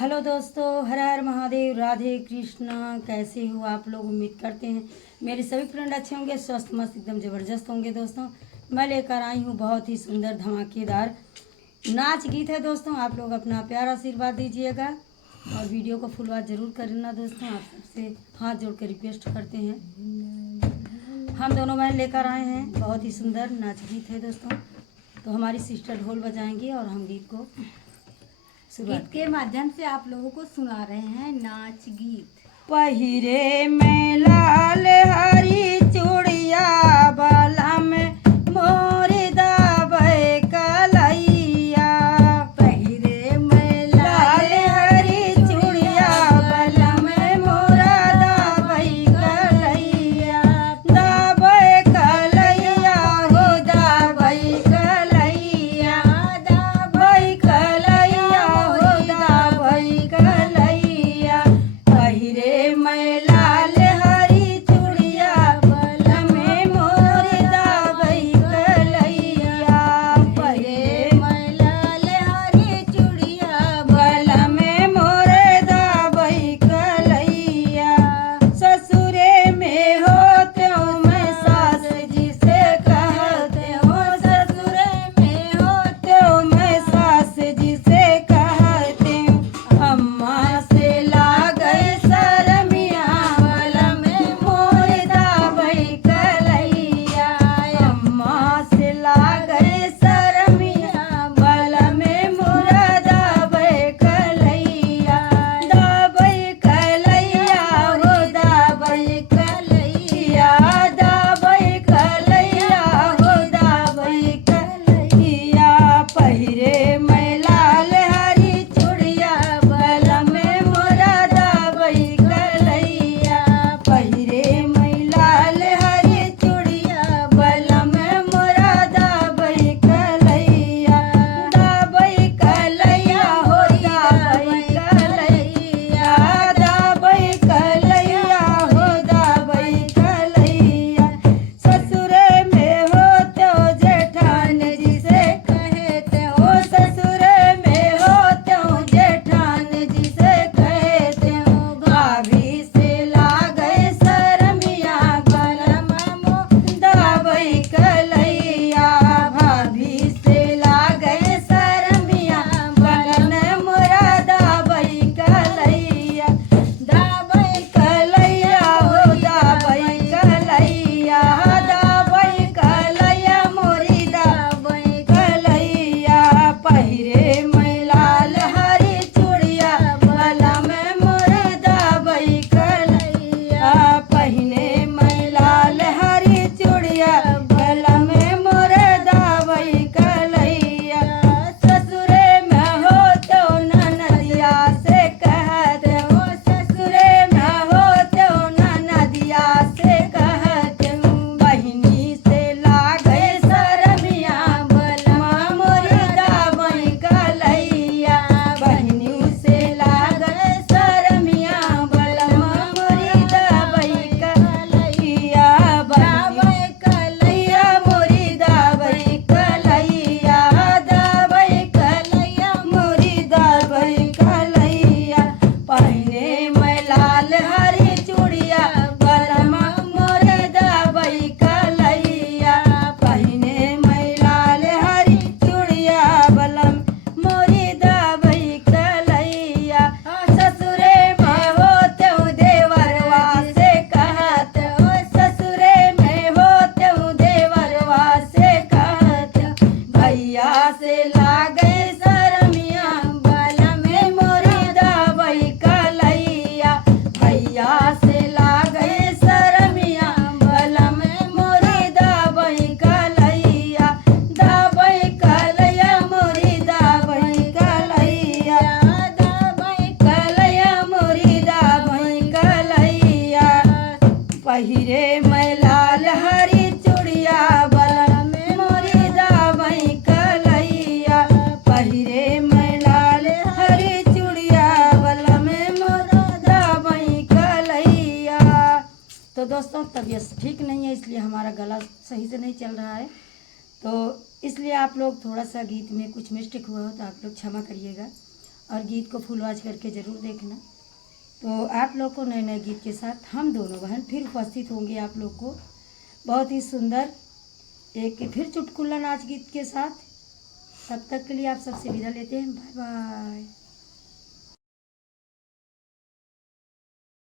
Hello दोस्तों, हर हर महादेव, राधे कृष्ण। कैसे हो आप लोग? उम्मीद करते हैं मेरे सभी फ्रेंड अच्छे होंगे, स्वस्थ मस्त एकदम ज़बरदस्त होंगे। दोस्तों मैं लेकर आई हूँ बहुत ही सुंदर धमाकेदार नाच गीत है। दोस्तों आप लोग अपना प्यार आशीर्वाद दीजिएगा और वीडियो को फुल वॉच जरूर करना। दोस्तों आप सबसे हाथ जोड़ कर रिक्वेस्ट करते हैं। हम दोनों बहन लेकर आए हैं बहुत ही सुंदर नाच गीत है। दोस्तों तो हमारी सिस्टर ढोल बजाएंगी और हम गीत को गीत के माध्यम से आप लोगों को सुना रहे हैं नाच गीत। पहिरे में लाल हरी चूड़िया बाला में मोर दावे कलैया। पहिरे में लाल हरी चूड़िया बाला में मोर दावे कलैया। दावे कलैया हो दावे कलैया। दावे कलैया हो दावे कलैया। पहिरे मैं लाल हरी चूड़िया बाला में मोर दावे कलैया। पहिरे मैं लाल हरी चूड़िया बाला में मोर दावे कलैया। ससुरे में होते हो मैं सास जी से कहते हो। ससुरे में होते हो मैं सास जी से कहते हूँ। अम्मा से लागे शरमिया बाला में मोर दावे कलैया। अम्मा से लागे शरमिया बाला में मोर दावे कलैया। दावे कलैया हो दावे कलैया। दावे कलैया हो दावे कलैया। पहिरे मैं लाल हरी चूड़िया बाला में मोर दावे कलैया। पहिरे मैं लाल हरी चूड़िया बाला में मोर दावे कलैया। दावे कलैया हो दावे कलैया। दावे कलैया हो दावे कलैया। ससुरे में होते हो जेठान जी से कहते हो। ससुरे में होते हो जेठान जी से कहते हो। भाभी से लागे शरमिया बाला में मोर दावे कलैया। भाभी से लागे शरमिया बाला में मोर दावे कलैया। दावे कलैया हो दावे कलैया। दावे कलैया मोरी दावे कलैया। पहिरे मैं लाल हरी चूड़िया बाला में मोर दावे कलैया। पहिने मैं लाल हरी चूड़िया बाला में मोर दावे कलैया। ससुरे में होते हो ननदिया से कहते हो। ससुरे में होते हो ननदिया से कहते हो। बहिनी से लागे शरमिया बाला में मोर दावे कलैया। बहिनी से लागे शरमिया बाला में मोर दावे कलैया। दावे कलैया मोरी दावे कलैया। दावे कलैया मोरी दावे कलैया। पहिने मैं लाल हरी चूड़िया बाला में मोर दावे कलैया। पहिने मैं लाल हरी चूड़िया बाला में मोर दावे कलैया। ससुरे में होते हो देवरवा से कहते हो। ससुरे में होते हो देवरवा से कहते हो। भैया से लागे शरमिया बाला में मोर दावे कलैया। भैया से लागे शरमिया बाला में मोर दावे कलैया। दावे कलैया मोरी दावे कलैया। दावे कलैया मोरी दावे कलैया। पहिरे मैं लाल हरी चूड़िया बाला में मोरी दावे कलैया। पहिरे मैं लाल हरी चूड़िया बाला में मोर दावे कलैया। तो दोस्तों तबीयत ठीक नहीं है, इसलिए हमारा गला सही से नहीं चल रहा है। तो इसलिए आप लोग थोड़ा सा गीत में कुछ मिस्टेक हुआ हो तो आप लोग क्षमा करिएगा। और गीत को फुल वॉच करके ज़रूर देखना। तो आप लोग को नए नए गीत के साथ हम दोनों बहन फिर उपस्थित होंगे आप लोग को बहुत ही सुंदर एक फिर चुटकुला नाच गीत के साथ। तब तक के लिए आप सबसे विदा लेते हैं। Bye by.